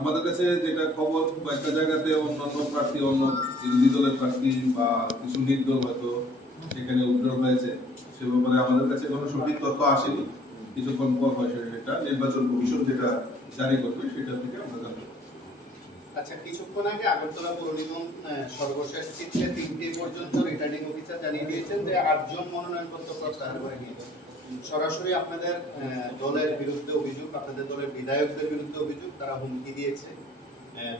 আমাদের কাছে যেটা খবর, একটা জায়গাতে অন্যান্য প্রার্থী, অন্য বিরোধী দলের প্রার্থী বা কিছু নির্দল হয়তো সেখানে উদ্যোগ হয়েছে, সে ব্যাপারে আমাদের কাছে কোনো সঠিক তথ্য আসেনি। কিছুক্ষণ পর হয় সেটা নির্বাচন কমিশন যেটা জারি করবে সেটা থেকে আমরা জানতে পারবো। আচ্ছা, কিছুক্ষণ আগে আগরতলা পৌর নিগম সর্বশেষ চিত্রে 3টি পর্যন্ত রিটার্নিং অফিসার জানিয়ে দিয়েছেন যে 8 জন মনোনয়নপত্র প্রত্যাহার করে নিয়েছে। সরাসরি আপনাদের দলের বিরুদ্ধে অভিযোগ, আপনাদের দলের বিধায়কদের বিরুদ্ধে অভিযোগ, তারা হুমকি দিয়েছে।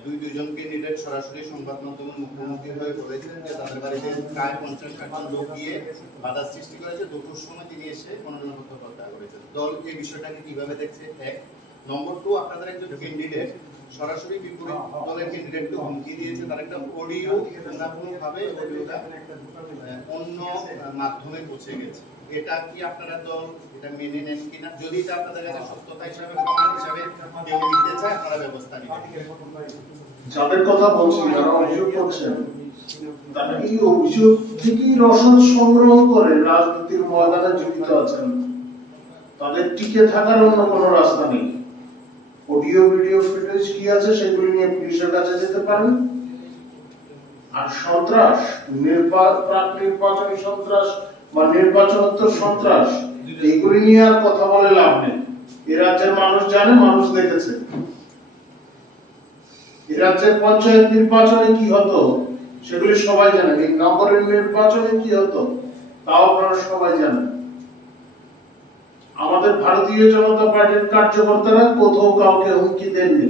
দুজন ক্যান্ডিডেট সরাসরি সংবাদ মাধ্যমের মুখোমুখি হয়ে বলেছেন যে তাদের বাড়িতে প্রায় 50-60 জন লোক গিয়ে বাধা সৃষ্টি করেছে, দুটোর সময় তিনি এসে মনোনয়নপত্র প্রত্যাহার করেছেন। দল এই বিষয়টাকে কিভাবে দেখছে? এক নম্বর 2, আপনাদের একজন ক্যান্ডিডেট সরাসরি বিপরীত দলের ক্যান্ডিডেটকে হুমকি দিয়েছে, তার একটা অডিও ভাবে অডিওটা অন্য মাধ্যমে পৌঁছে গেছে। এটা কি আপনারা দল এটা মেনে নেন কিনা? যদি এটা আপনাদের কাছে সত্যতা হিসাবে প্রমাণ হিসাবে কেউ নিতে চায়, আপনারা ব্যবস্থা নেবেন। যাদের কথা বলছি, যারা অভিযোগ করছেন, তারা এই অভিযোগ থেকেই রসদ সংগ্রহ করে রাজনীতির ময়দানে জীবিত আছেন। তাদের টিকে থাকার অন্য কোনো রাস্তা নেই। অডিও ভিডিও ফুটেজ কি আছে সেগুলি নিয়ে পুলিশের কাছে যেতে পারেন। আর সন্ত্রাস, প্রাক নির্বাচনী সন্ত্রাস বা নির্বাচনোত্তর সন্ত্রাস, এইগুলি নিয়ে আর কথা বলে লাভ নেই। এ রাজ্যের মানুষ জানে, মানুষ দেখেছে। এ রাজ্যের পঞ্চায়েত নির্বাচনে কি হতো সেগুলি সবাই জানেন। এই নগরের নির্বাচনে কি হতো তাও আপনারা সবাই জানেন। আমাদের ভারতীয় জনতা পার্টির কার্যকর্তারা কোথাও কাউকে হুমকি দেননি।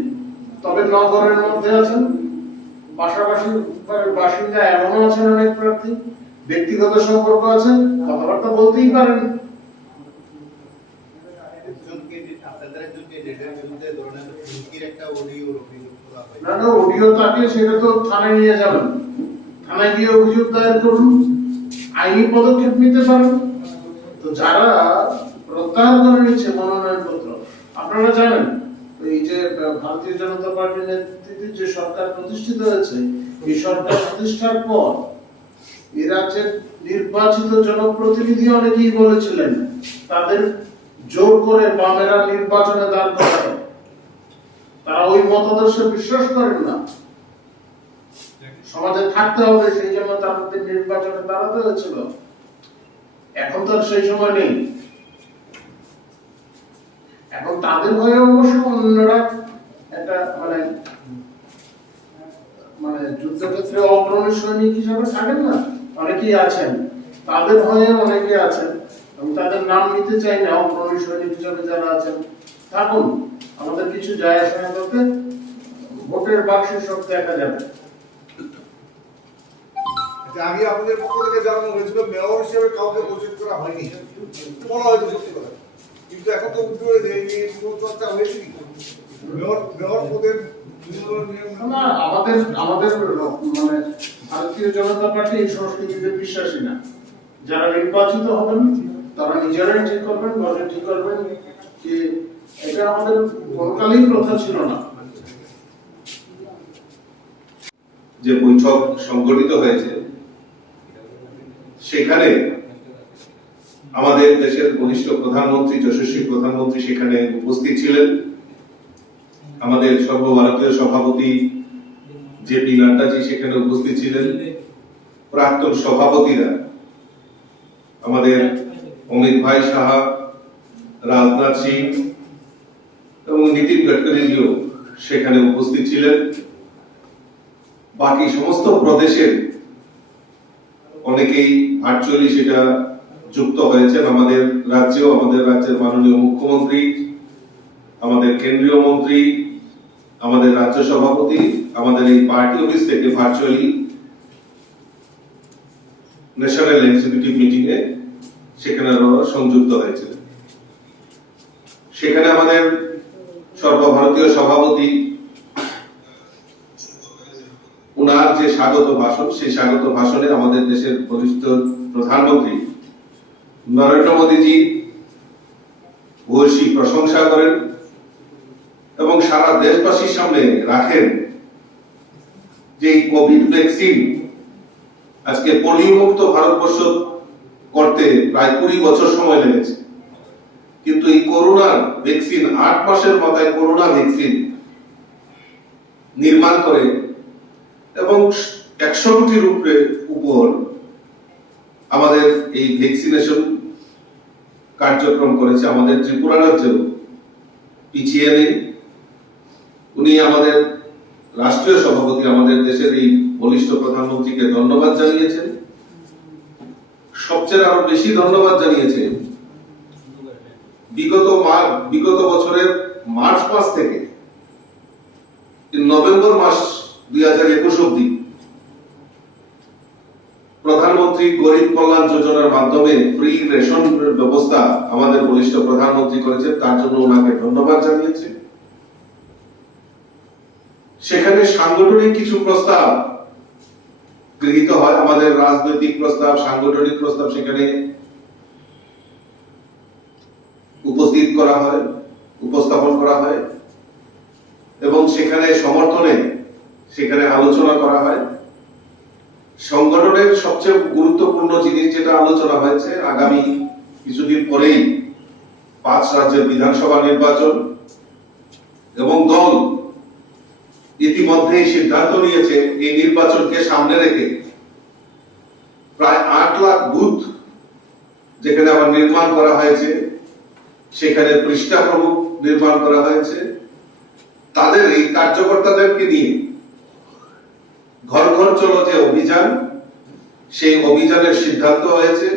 তবে নগরের মধ্যে আছেন, পাশাপাশি বাসিন্দা এমনও আছেন অনেক প্রার্থী, ব্যক্তিগত সম্পর্ক আছে, কথাবার্তা বলতেই পারেন। না না, অডিও থাকলে সেটা তো থানায় নিয়ে যাবেন, থানায় গিয়ে অভিযোগ দায়ের করুন, আইনি পদক্ষেপ নিতে পারেন। তো যারা প্রত্যাহার করে নিচ্ছে মনোনয়নপত্র, আপনারা জানেন এই যে ভারতীয় জনতা পার্টির নেতৃত্বে যে সরকার প্রতিষ্ঠিত হয়েছে, এই সরকার প্রতিষ্ঠার পর এই রাজ্যের নির্বাচিত জনপ্রতিনিধি অনেকেই বলেছিলেন তাদের জোর করে বামেরা নির্বাচনে দাঁড় করায়। তারা ওই মতাদর্শে বিশ্বাস করেন না, সমাজে থাকতে হবে, সেই জন্য তাদের নির্বাচনে দাঁড়াতে হয়েছিল। এখন তো আর সেই সময় নেই। এখন তাদের হয়ে অবশ্য অন্যরা একটা মানে যুদ্ধক্ষেত্রে অগ্রণী সৈনিক হিসাবে থাকেন না, অনেকেই আছেন, তাদের হয়ে অনেকে আছেন। আমি তাদের নাম নিতে চাই না, অগ্রণী সৈনিক হিসাবে যারা আছেন থাকুন, আমাদের কিছু যায় আসে না। তাতে ভোটের বাক্সে সব দেখা যাবে। আগে আপনাদের পক্ষ থেকে জানানো হয়েছিল মেয়র হিসেবে কাউকে ঘোষিত করা হয়নি, বলা হয়েছে সত্যি কথা। কিন্তু এখন তো উঠে এই চর্চা হয়েছে কি মেয়র পদের আমাদের মানে ভারতীয় জনতা পার্টি এই সংস্কৃতিতে বিশ্বাসী না। যারা নির্বাচিত হবেন তারা নিজেরাই ঠিক করবেন, দলে ঠিক করবেন যে এটা আমাদের কোনকালেই প্রথা ছিল না। যে বৈঠক সংগঠিত হয়েছে সেখানে আমাদের দেশের ঘনিষ্ঠ প্রধানমন্ত্রী, যশস্বী প্রধানমন্ত্রী সেখানে উপস্থিত ছিলেন। আমাদের সর্বভারতীয় সভাপতি জেপি নাড্ডাজি সেখানে উপস্থিত ছিলেন। প্রাক্তন সভাপতিরা আমাদের অমিত ভাই সাহা, রাজনাথ সিং এবং নীতিন গডকরিজিও সেখানে উপস্থিত ছিলেন। বাকি সমস্ত প্রদেশের অনেকেই ভার্চুয়ালি সেটা যুক্ত হয়েছেন। আমাদের রাজ্যেও আমাদের রাজ্যের মাননীয় মুখ্যমন্ত্রী, আমাদের কেন্দ্রীয় মন্ত্রী, আমাদের রাজ্য সভাপতি আমাদের এই পার্টি অফিস থেকে ভার্চুয়ালি ন্যাশনাল এক্সিকিউটিভ মিটিং এ সেখানে সংযুক্ত হয়েছিল। সেখানে আমাদের সর্বভারতীয় সভাপতি উনার যে স্বাগত ভাষণ, সেই স্বাগত ভাষণে আমাদের দেশের বরিষ্ঠ প্রধানমন্ত্রী নরেন্দ্র মোদীজি ভূয়সী প্রশংসা করেন এবং সারা দেশবাসীর সামনে রাখেন যে এই কোভিড ভ্যাকসিন আজকে পোলিও মুক্ত ভারতবর্ষ করতে প্রায় 20 বছর সময় লেগেছে, কিন্তু এই করোনার ভ্যাকসিন 8 মাসের মাথায় করোনা ভ্যাকসিন নির্মাণ করে এবং 100 কোটির উপর আমাদের এই ভ্যাকসিনেশন কার্যক্রম করেছে। আমাদের ত্রিপুরা রাজ্যেও পিছিয়ে নেই। উনি আমাদের রাষ্ট্রীয় সভাপতি, আমাদের দেশের এই বলিষ্ঠ প্রধানমন্ত্রীকে ধন্যবাদ জানিয়েছেন। সবচেয়ে আরো বেশি ধন্যবাদ জানিয়েছে বিগত বছরের মার্চ মাস থেকে নভেম্বর মাস 2021 অব্দি প্রধানমন্ত্রী গরিব কল্যাণ যোজনার মাধ্যমে ফ্রি রেশন ব্যবস্থা আমাদের বলিষ্ঠ প্রধানমন্ত্রী করেছেন, তার জন্য ওনাকে ধন্যবাদ জানিয়েছে। সেখানে সাংগঠনিক কিছু প্রস্তাব গৃহীত হয়, আমাদের রাজনৈতিক প্রস্তাব, সাংগঠনিক প্রস্তাব সেখানে উপস্থাপন করা হয় এবং সেখানে সমর্থনে সেখানে আলোচনা করা হয়। সংগঠনের সবচেয়ে গুরুত্বপূর্ণ জিনিস যেটা আলোচনা হয়েছে, আগামী কিছুদিন পরেই 5 রাজ্যের বিধানসভা নির্বাচন এবং দল ইতিমধ্যেই সিদ্ধান্ত নিয়েছে এই নির্বাচনকে সামনে রেখে প্রায় 8 লাখ বুথ যেখানে আবার নির্মাণ করা হয়েছে, সেখানে পৃষ্ঠা প্রমুখ নির্মাণ করা হয়েছে, তাদের এই কার্যকর্তাদেরকে নিয়ে ঘর ঘর চলো যে অভিযান, সেই অভিযানের সিদ্ধান্ত হয়েছে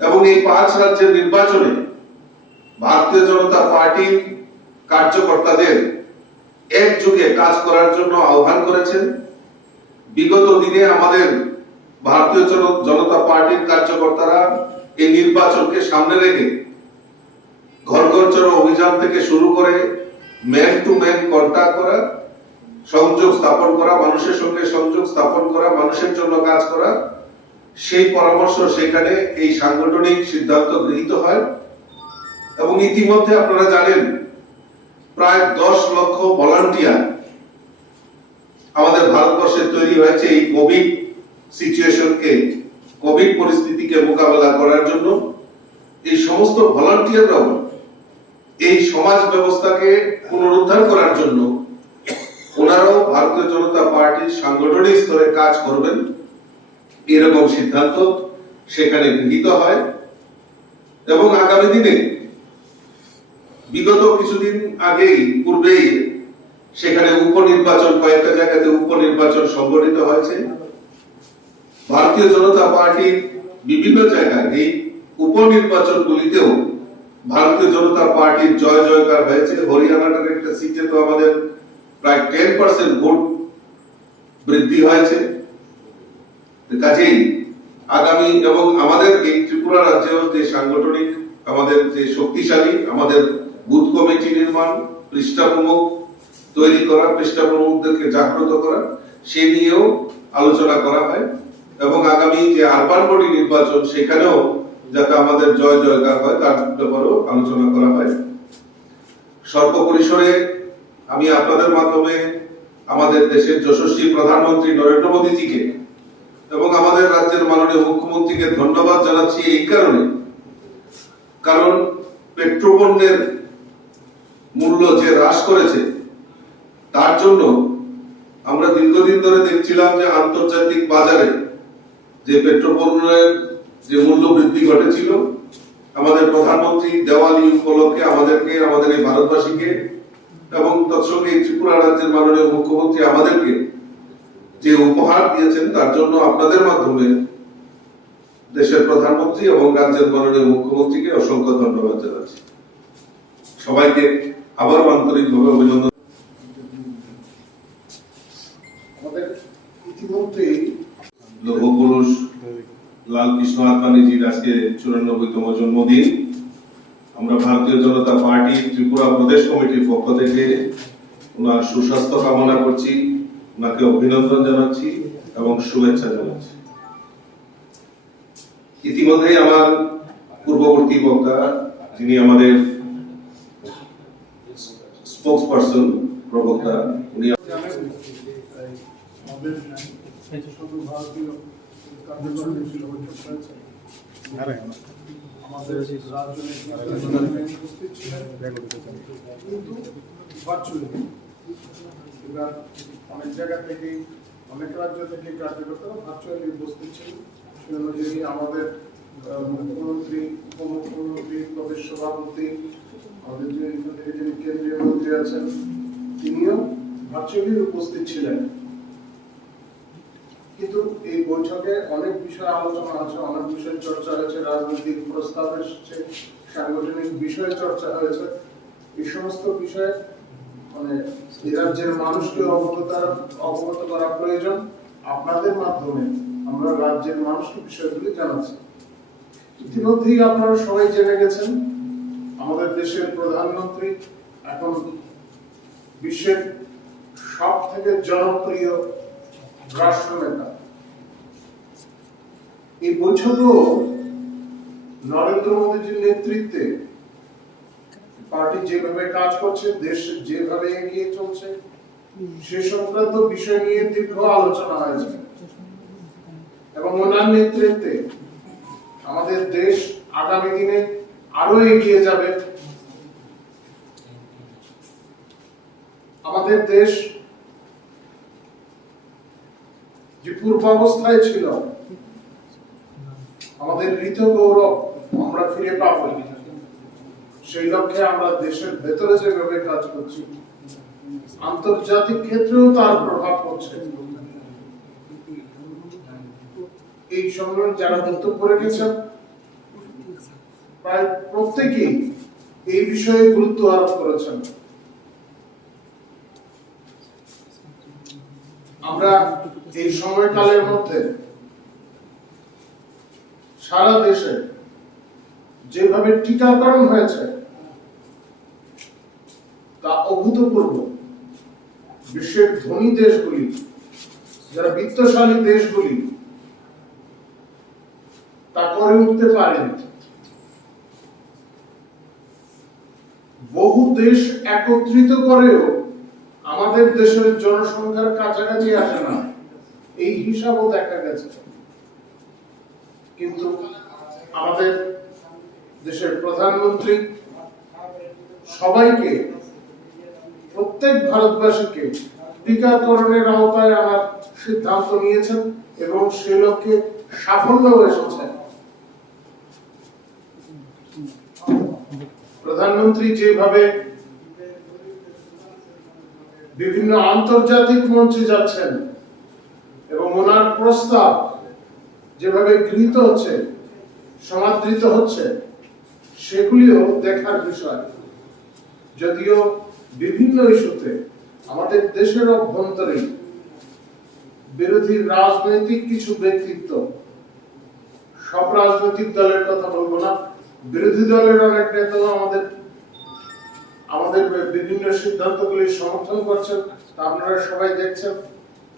এবং এই 5 রাজ্যের নির্বাচনে ভারতীয় জনতা পার্টির কার্যকর্তাদের একযোগে কাজ করার জন্য আহ্বান করেছেন। বিগত দিনে আমাদের ভারতীয় জনতা পার্টির কার্যকর্তারা এই নির্বাচনকে সামনে রেখে ঘর ঘর চলো অভিযান থেকে শুরু করে ম্যান টু ম্যান কন্টাক্ট করা, সংযোগ স্থাপন করা, মানুষের সঙ্গে সংযোগ স্থাপন করা, মানুষের জন্য কাজ করা, সেই পরামর্শ সেখানে এই সাংগঠনিক সিদ্ধান্ত গৃহীত হয়। এবং ইতিমধ্যে আপনারা জানেন প্রায় 10 লক্ষ ভলান্টিয়ার আমাদের ভারতবর্ষে তৈরি হয়েছে এই কোভিড সিচুয়েশনকে, কোভিড পরিস্থিতিকে মোকাবেলা করার জন্য। এই সমস্ত ভলান্টিয়াররাও এই সমাজ ব্যবস্থাকে পুনরুদ্ধার করার জন্য ওনারাও ভারতীয় জনতা পার্টির সাংগঠনিক স্তরে কাজ করবেন, এরকম সিদ্ধান্ত সেখানে গৃহীত হয়। এবং আগামী দিনে বিগত কিছুদিন পূর্বেই সেখানে উপনির্বাচন, কয়েকটা জায়গাতে উপনির্বাচন সংগঠিত হয়েছে। ভারতীয় জনতা পার্টির বিভিন্ন জায়গায় এই উপনির্বাচনগুলিতেও ভারতীয় জনতা পার্টির জয় জয়কার হয়েছে। হরিয়ানার একটা সিটে তো আমাদের প্রায় 10% ভোট বৃদ্ধি হয়েছে। কাজেই আগামী এবং আমাদের এই ত্রিপুরা রাজ্যেও যে সাংগঠনিক আমাদের যে শক্তিশালী আমাদের বুথ কমিটি নির্মাণ, পৃষ্ঠা প্রমুখ তৈরি করা, পৃষ্ঠা প্রমুখদেরকে জাগ্রত করা, সে নিয়েও আলোচনা করা হয়। এবং আগামী যে আরবান বডি নির্বাচন, সেখানেও যাতে আমাদের জয় জয়কার হয় তার ব্যাপারেও আলোচনা করা হয়। সর্বপরিসরে আমি আপনাদের মাধ্যমে আমাদের দেশের যশস্বী প্রধানমন্ত্রী নরেন্দ্র মোদীজিকে এবং আমাদের রাজ্যের মাননীয় মুখ্যমন্ত্রীকে ধন্যবাদ জানাচ্ছি এই কারণ পেট্রোপণ্যের মূল্য যে হ্রাস করেছে তার জন্য আমরা দীর্ঘদিন ধরে দেখছিলাম যে আন্তর্জাতিক বাজারে যে পেট্রোপণ্যের যে মূল্য বৃদ্ধি ঘটেছিল, আমাদের প্রধানমন্ত্রী দেওয়ালি উপলক্ষে আমাদেরকে, আমাদের এই ভারতবাসীকে এবং তৎসঙ্গে ত্রিপুরা রাজ্যের মাননীয় মুখ্যমন্ত্রী আমাদেরকে যে উপহার দিয়েছেন, তার জন্য আপনাদের মাধ্যমে দেশের প্রধানমন্ত্রী এবং রাজ্যের মাননীয় মুখ্যমন্ত্রীকে অসংখ্য ধন্যবাদ জানাচ্ছি। সবাইকে আবার আন্তরিকভাবে অভিনন্দন। আমাদের ইতিমধ্যেই লৌহ পুরুষ লাল কৃষ্ণ আদবানীজির আজকে 94তম জন্মদিন। আমরা ভারতীয় জনতা পার্টি ত্রিপুরা প্রদেশ কমিটির পক্ষ থেকে ওনার সুস্বাস্থ্য কামনা করছি, ওনাকে অভিনন্দন জানাচ্ছি এবং শুভেচ্ছা জানাচ্ছি। ইতিমধ্যেই আমার পূর্ববর্তী বক্তা, যিনি আমাদের স্পোকসপারসন প্রবক্তা, উনি আমাদের সর্বভারতীয় কার্যকরী ছিল বৈঠক হয়েছে। আমাদের রাজ্য উপস্থিত ছিলেন কিন্তু ভার্চুয়ালি এবার অনেক জায়গা থেকে অনেক রাজ্য থেকে কার্যকর্তারা ভার্চুয়ালি উপস্থিত ছিল। সে অনুযায়ী আমাদের মুখ্যমন্ত্রী, উপমুখ্যমন্ত্রী, প্রদেশ সভাপতি, আমাদের যে এখান থেকে যিনি কেন্দ্রীয় মন্ত্রী আছেন তিনিও ভার্চুয়ালি উপস্থিত ছিলেন। কিন্তু এই বৈঠকে অনেক বিষয় আলোচনা আছে, অনেক বিষয় চর্চা হয়েছে, রাজনৈতিক প্রস্তাব এসেছে, সাংগঠনিক বিষয় চর্চা হয়েছে। এই সমস্ত বিষয়ে মানে এই রাজ্যের মানুষকে অবগত করা প্রয়োজন। আপনাদের মাধ্যমে আমরা রাজ্যের মানুষকে বিষয়গুলি জানাচ্ছি। ইতিমধ্যেই আপনারা সবাই জেনে গেছেন আমাদের দেশের প্রধানমন্ত্রী এখন বিশ্বের সব থেকে জনপ্রিয় রাষ্ট্রনেতা। এই বৈঠকও নরেন্দ্র মোদীজির নেতৃত্বে পার্টি যেভাবে কাজ করছে, দেশ যেভাবে এগিয়ে চলছে সে সংক্রান্ত বিষয় নিয়ে দীর্ঘ আলোচনা হয়েছে এবং ওনার নেতৃত্বে আমাদের দেশ আগামী দিনে আরো এগিয়ে যাবে। আমাদের দেশ যে পূর্বাবস্থায় ছিল আমাদের ঋত গৌরব আমরা ফিরে পাবো, সেই লক্ষ্যে আমরা দেশের ভেতরে যেভাবে কাজ করছি আন্তর্জাতিক ক্ষেত্রেও তার প্রভাব পড়ছে। এই সম্মেলন যারা বক্তব্য রেখেছেন প্রায় প্রত্যেকেই এই বিষয়ে গুরুত্ব আরোপ করেছেন। আমরা এই সময়কালের মধ্যে সারা দেশে যেভাবে টিকাকরণ হয়েছে তা অভূতপূর্ব। বিশ্বের ধনী দেশগুলি, যারা বিত্তশালী দেশগুলি তা করে উঠতে পারেনি। বহু দেশ একত্রিত করেও আমাদের দেশের জনসংখ্যার কাছাকাছি আসে না, এই হিসাবও দেখা গেছে। কিন্তু আমাদের দেশের প্রধানমন্ত্রী সবাইকে, প্রত্যেক ভারতবাসীকে টিকাকরণের আওতায় আনার সিদ্ধান্ত নিয়েছেন এবং সে লক্ষ্যে সাফল্য এসেছে। প্রধানমন্ত্রী যেভাবে বিভিন্ন আন্তর্জাতিক মঞ্চে যাচ্ছেন এবং ওনার প্রস্তাব যেভাবে গৃহীত হচ্ছে, সমাদৃত হচ্ছে, সেগুলিও দেখার বিষয়। যদিও বিভিন্ন ইস্যুতে আমাদের দেশের অভ্যন্তরে বিরোধী রাজনৈতিক কিছু ব্যক্তিত্ব, সব রাজনৈতিক দলের কথা বলবো না, বিরোধী দলের অনেক নেতাও আমাদের বিভিন্ন সিদ্ধান্তগুলি সমর্থন করছেন, তা আপনারা সবাই দেখছেন।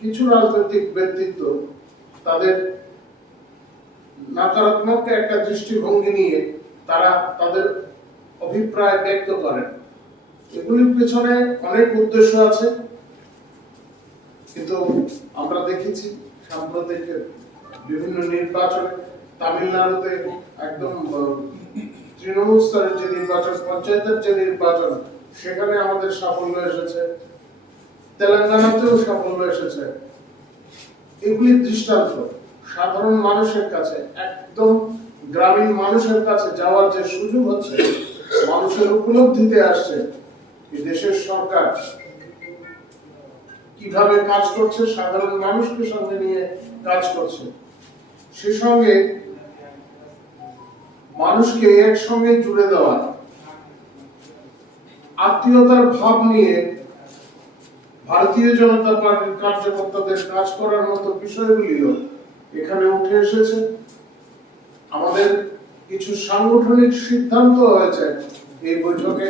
কিছু রাজনৈতিক ব্যক্তিত্ব তাদের নকারাত্মক একটা দৃষ্টিভঙ্গি নিয়ে তারা তাদের অভিপ্রায় ব্যক্ত করেন। এগুলির পেছনে অনেক উদ্দেশ্য আছে, কিন্তু আমরা দেখেছি সাম্প্রতিক বিভিন্ন নির্বাচনে তামিলনাড়ুতে একদম তৃণমূল স্তরের যে নির্বাচন, পঞ্চায়েতের যে নির্বাচন, সেখানে আমাদের সাফল্য এসেছে, তেলেঙ্গানাতেও সাফল্য এসেছে। এগুলি দৃষ্টান্ত সাধারণ মানুষের কাছে, একদম গ্রামীণ মানুষের কাছে যাওয়ার যে সুযোগ হচ্ছে, মানুষের উপলব্ধিতে আসছে এই দেশের সরকার কিভাবে কাজ করছে, সাধারণ মানুষকে সঙ্গে নিয়ে কাজ করছে। সে সঙ্গে মানুষকে একসঙ্গে জুড়ে দেওয়া, আত্মীয়তার ভাব নিয়ে ভারতীয় জনতা পার্টির কার্যকর্তাদের কাজ করার মতো বিষয়গুলিও এখানে উঠে এসেছে। আমাদের কিছু সাংগঠনিক সিদ্ধান্ত হয়েছে এই বৈঠকে।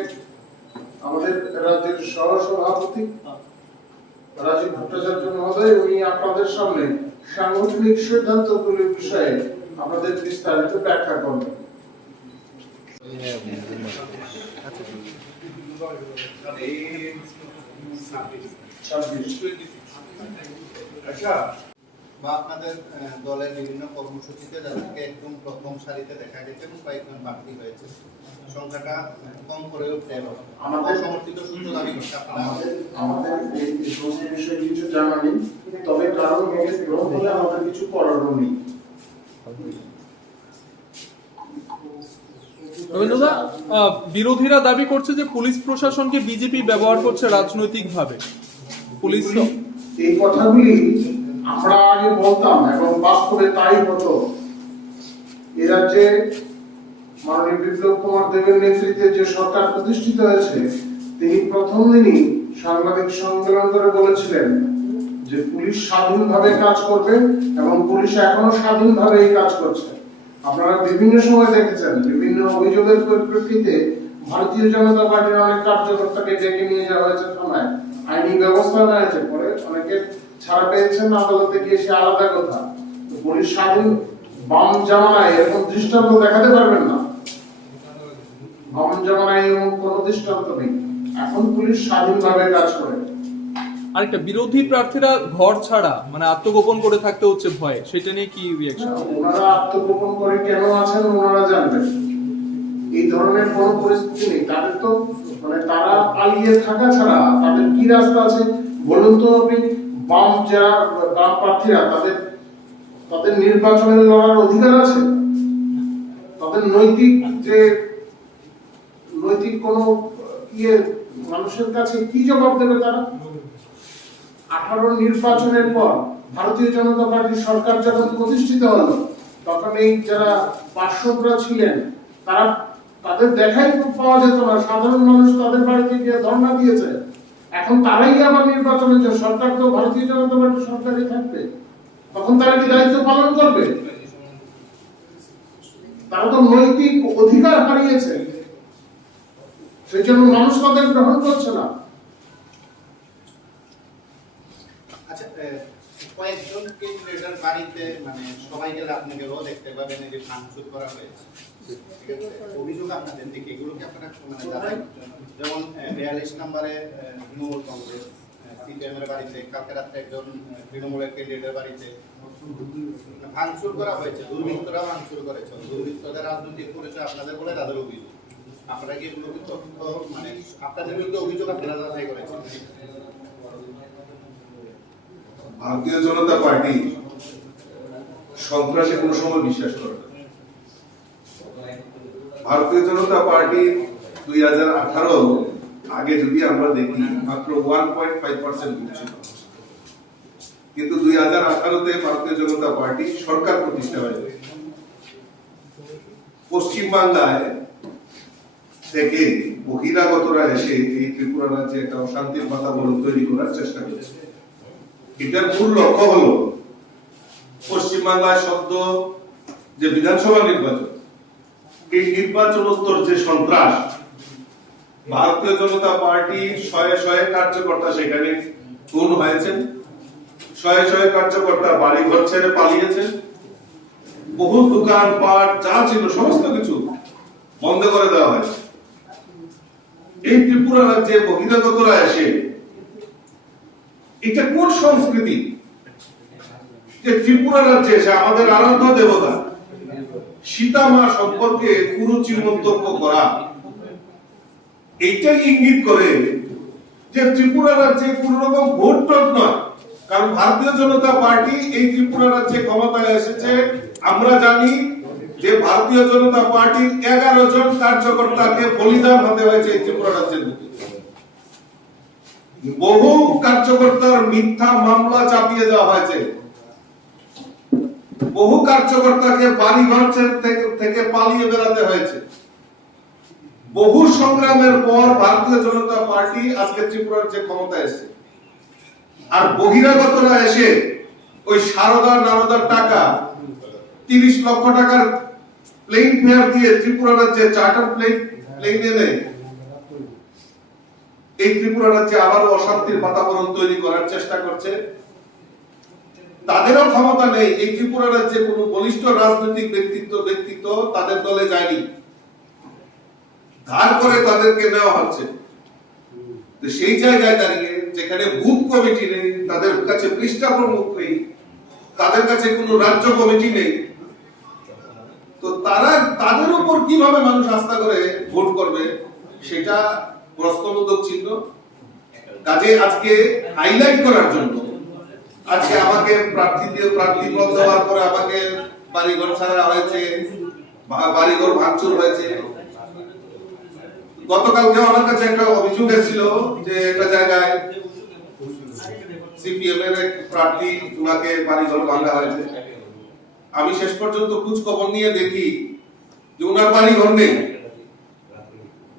আমাদের রাজ্যের সহসভাপতি রাজীব ভট্টাচার্য মহোদয়, উনি আপনাদের সামনে সাংগঠনিক সিদ্ধান্তগুলির বিষয়ে আমাদের বিস্তারিত ব্যাখ্যা করবেন। আচ্ছা, বা আপনাদের দলের বিভিন্ন কর্মসূচিতে যাদেরকে একদম প্রথম সারিতে দেখা গেছে এবং কয়েকজন বাড়তি হয়েছে, সংখ্যাটা কম করে উঠতে আমাদের সমর্থিত সূত্র দাবি করছে আপনারা আমাদের এই সমস্ত বিষয়ে কিছু জানা নেই, তবে কারণ গ্রহণ হলে আমাদের কিছু করারও নেই। রবীন্দ্রদা, বিরোধীরা দাবি করছে যে পুলিশ প্রশাসনকে বিজেপি ব্যবহার করছে রাজনৈতিকভাবে। পুলিশ এই কথাগুলি আমরা আগে বলতাম এবং বাস্তবে তাই হতো। এ রাজ্যে মাননীয় বিপ্লব কুমার দেবের নেতৃত্বে যে সরকার প্রতিষ্ঠিত হয়েছে, তিনি প্রথম দিনই সাংবাদিক সম্মেলন করে বলেছিলেন যে পুলিশ স্বাধীনভাবে কাজ করবে এবং পুলিশ এখনো স্বাধীনভাবে এই কাজ করছে। আপনারা বিভিন্ন সময় দেখেছেন বিভিন্ন অভিযোগের পরিপ্রেক্ষিতে ভারতীয় জনতা পার্টির অনেক কার্যকর্তাকে ডেকে নিয়ে যাওয়া হয়েছে থানায়, আইনি ব্যবস্থা নেওয়া হয়েছে, পরে অনেকে ছাড়া পেয়েছেন আদালতে গিয়ে, সে আলাদা কথা। তো পুলিশ স্বাধীন, বাম জামানায় এরকম দৃষ্টান্ত দেখাতে পারবেন না। বাম জামানায় এরকম কোনো দৃষ্টান্ত নেই। এখন পুলিশ স্বাধীনভাবে কাজ করে। আরেকটা, বিরোধী প্রার্থীরা ঘর ছাড়া মানে আত্মগোপন করে থাকতে হচ্ছে ভয়ে, সেটা নিয়ে কি রিঅ্যাকশন? ওনারা আত্মগোপন করে কেন আছেন ওনারা জানবেন। এই ধরনের কোন পরিস্থিতি নেই। তাদের তো মানে তারা পালিয়ে থাকা ছাড়া তাদের কি রাস্তা আছে বলুন তো আপনি? বাম যারা বাম প্রার্থীরা তাদের নির্বাচনে লড়ার অধিকার আছে? তাদের নৈতিক কোন মানুষের কাছে কি জবাব দেবে তারা? 18 নির্বাচনের পর ভারতীয় জনতা পার্টির সরকার যখন প্রতিষ্ঠিত হলো, তখন এই যারা পার্শ্বরা ছিলেন তাদের দেখাই পাওয়া যেত না। সাধারণ মানুষ তাদের বাড়িতে গিয়ে ধর্ণা দিয়েছে। এখন তারাই আবার নির্বাচনের জন্য, সরকার তো ভারতীয় জনতা পার্টির সরকারই থাকবে, তখন তারা কি দায়িত্ব পালন করবে? তারা তো নৈতিক অধিকার হারিয়েছে, সেই জন্য মানুষ তাদের গ্রহণ করছে না। আচ্ছা, কয়েকজন ক্যান্ডিডেটের বাড়িতে মানে সবাই গেলে আপনাদেরও দেখতে পাবেন যে ভাঙচুর করা হয়েছে, ঠিক আছে? অভিযোগ আপনাদের দিকে এগুলো কি আপনারা মানে জানেন? যেমন 42 নম্বরে তৃণমূল কংগ্রেস, সিপিএম এর বাড়িতে কালকে রাত্রে একজন তৃণমূলের ক্যান্ডিডেটের বাড়িতে ভাঙচুর করা হয়েছে, দুর্বৃত্তরা ভাঙচুর করেছে। দুর্বৃত্তদের রাজনৈতিক পরিচয় আপনাদের বলে তাদের অভিযোগ। আপনারা কি এগুলো তথ্য মানে আপনাদের বিরুদ্ধে অভিযোগ আপনারা যাচাই করেছেন? ভারতীয় জনতা পার্টি সন্ত্রাসে কোনো সময় বিশ্বাস করে না। ভারতীয় জনতা পার্টি 2018 আগে যদি আমরা দেখি মাত্র 1.5% ভোট ছিল, কিন্তু 2018-তে ভারতীয় জনতা পার্টি সরকার প্রতিষ্ঠা হয়েছে। পশ্চিমবাংলায় থেকে বহিরাগতরা এসে এই ত্রিপুরা রাজ্যে একটা অশান্তির বাতাবরণ তৈরি করার চেষ্টা করেছে। এটার মূল লক্ষ্য হলো পশ্চিমবাংলায় সদ্য যে বিধানসভা নির্বাচন, এই নির্বাচনোত্তর যে সন্ত্রাস, ভারতীয় জনতা পার্টি শয়ে শয়ে কার্যকর্তা সেখানে খুন হয়েছেন, শয়ে শয়ে কার্যকর্তা বাড়ি ঘর ছেড়ে পালিয়েছেন, বহু দোকান পাট যা ছিল সমস্ত কিছু বন্ধ করে দেওয়া হয়েছে। এই ত্রিপুরা রাজ্যে বহিরাগতরা এসে, এটা কোন সংস্কৃতি যে ত্রিপুরা রাজ্যে এসে আমাদের আরাধ্য দেবতা সীতা মা সম্পর্কে কুরুচির মন্তব্য করা? এইটাই ইঙ্গিত করে যে ত্রিপুরা রাজ্যে কোন রকম ভোট টোট নয়। কারণ ভারতীয় জনতা পার্টি এই ত্রিপুরা রাজ্যে ক্ষমতায় এসেছে, আমরা জানি যে ভারতীয় জনতা পার্টির 11 জন কার্যকর্তাকে বলিদান হতে হয়েছে এই ত্রিপুরা রাজ্যের বুকে। বহু কার্যকর্তার মিথ্যা মামলা চাপিয়ে দেওয়া হয়েছে, বহু কার্যকর্তাকে বাড়ি ঘর থেকে পালিয়ে বেড়াতে হয়েছে। বহু সংগ্রামের পর ভারতীয় জনতা পার্টি আজকে ত্রিপুরার যে ক্ষমতায় এসেছে, আর বহিরাগতরা এসে ওই সারদা নারদার টাকা 30 লক্ষ টাকার প্লেন ফেয়ার দিয়ে ত্রিপুরা রাজ্যে চার্টার প্লেন এনে এই ত্রিপুরা রাজ্যে আবার অশান্তির বাতাবরণ তৈরি করার চেষ্টা করছে। তাদেরও ক্ষমতা নেই। এই ত্রিপুরা রাজ্যে কোনো বলিষ্ঠ রাজনৈতিক ব্যক্তিত্ব তাদের দলে যায়নি, ধার করে তাদেরকে নেওয়া হচ্ছে। সেই জায়গায় দাঁড়িয়ে যেখানে বুথ কমিটি নেই, তাদের কাছে পৃষ্ঠা প্রমুখ নেই, তাদের কাছে কোনো রাজ্য কমিটি নেই, তো তাদের উপর কিভাবে মানুষ আস্থা করে ভোট করবে সেটা প্রশ্নবোধক চিহ্ন। কাজে আজকে হাইলাইট করার জন্য আজকে আমাকে প্রার্থী পদ দেওয়ার পরে আমাকে বাড়িঘর ছাড়া হয়েছে, বাড়িঘর ভাঙচুর হয়েছে। গতকালকে আমার কাছে একটা অভিযোগ এসেছিল যে একটা জায়গায় সিপিএম এর এক প্রার্থী উনাকে বাড়িঘর ভাঙা হয়েছে। আমি শেষ পর্যন্ত খোঁজ খবর নিয়ে দেখি যে উনার বাড়িঘর নেই,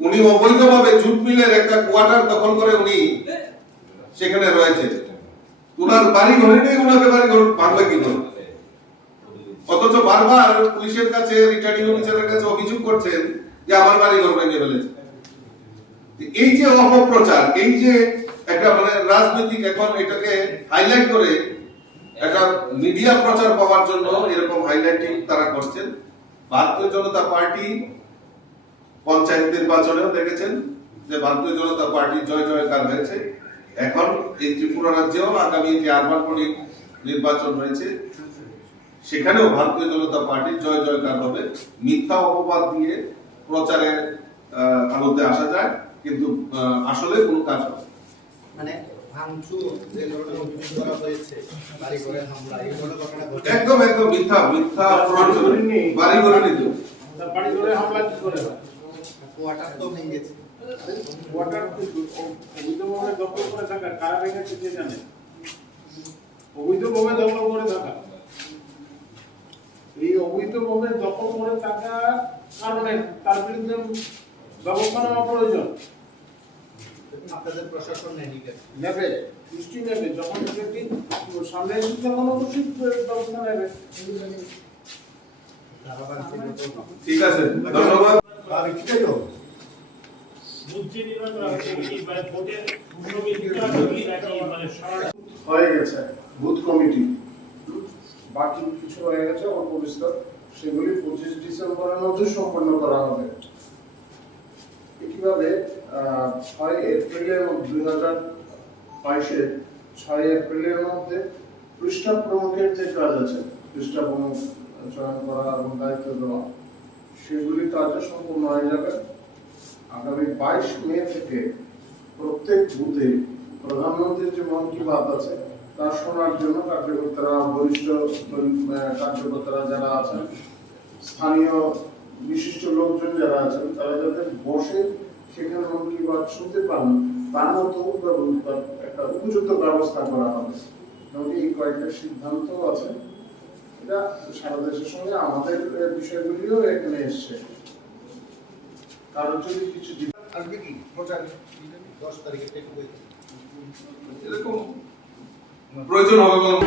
উনি অবৈধভাবে জুট মিলের একটা কোয়ার্টার দখল করে উনি সেখানে রয়েছে। উনার বাড়ি ঘরে নেই, উনাকে বাড়ি ঘর ভাঙবে কি করে? অথচ বারবার পুলিশের কাছে, রিটার্নিং অফিসারের কাছে অভিযোগ করছেন যে আমার বাড়ি ঘর ভেঙে ফেলেছে। এই যে অপপ্রচার, এই যে একটা মানে রাজনৈতিক এখন এটাকে হাইলাইট করে একটা মিডিয়া প্রচার পাওয়ার জন্য এরকম হাইলাইটিং তারা করছেন। ভারতীয় জনতা পার্টি পঞ্চায়েত নির্বাচনেও দেখেছেন যে ভারতীয় জনতা পার্টি জয় জয়কার হয়েছে। এখন এই ত্রিপুরা রাজ্যেও আগামী যে আরবান বডি নির্বাচন হয়েছে সেখানেও ভারতীয় জনতা পার্টির জয় জয়কার হবে। মিথ্যা অপবাদ দিয়ে প্রচারের আলোতে আসা যায়, কিন্তু আসলে কোনো কাজ হবে না। মানে ভাঙচুর যে ধরনের অভিযোগ করা হয়েছে, বাড়ি ঘরে হামলা, এই ধরনের ঘটনা ঘটে। একদম মিথ্যা প্রচার বাড়ি করে নিত। বাড়ি করে হামলা কি করে হয়? কোয়ার্টার তো ভেঙেছে। ওয়াটার অবৈধভাবে দখল করে থাকা, কারা ভেঙেছে কে জানে? অবৈধভাবে দখল করে থাকা, এই অবৈধভাবে দখল করে থাকার কারণে তার বিরুদ্ধে ব্যবস্থা নেওয়া প্রয়োজন। আপনাদের প্রশাসন নেয়নি কেন? নেবে, নিশ্চয়ই নেবে। যখন সেটি সামনে এসে তখন অবশ্যই ব্যবস্থা নেবে। ঠিক আছে, ধন্যবাদ। হয়ে গেছে বুথ কমিটি, বাকি কিছু হয়ে গেছে অল্প বিস্তর, সেগুলি 25 ডিসেম্বরের মধ্যে সম্পন্ন করা হবে। কিভাবে 6 এপ্রিলের মধ্যে 2022-এর 6 এপ্রিলের মধ্যে পৃষ্ঠা প্রমুখের যে কাজ আছে, পৃষ্ঠা প্রমুখ চয়ন করা এবং দায়িত্ব দেওয়া, সেগুলি কাজও সম্পূর্ণ হয়ে যাবে। আগামী 22 মে থেকে প্রত্যেক বুথে প্রধানমন্ত্রীর যে মন কি বাত আছে তা শোনার জন্য কার্যকর্তারা, বরিষ্ঠ কার্যকর্তারা যারা আছেন, স্থানীয় বিশিষ্ট লোকজন যারা আছেন, তারা যাতে বসে সেখানে মন কি বাত শুনতে পান, তার মতো একটা উপযুক্ত ব্যবস্থা করা হবে। এবং এই কয়েকটা সিদ্ধান্ত আছে, এটা সারা দেশের সঙ্গে আমাদের বিষয়গুলিও এখানে এসছে। কারণ যদি কিছু আসবে কি প্রচার 10 তারিখে এরকম প্রয়োজন হবে বলে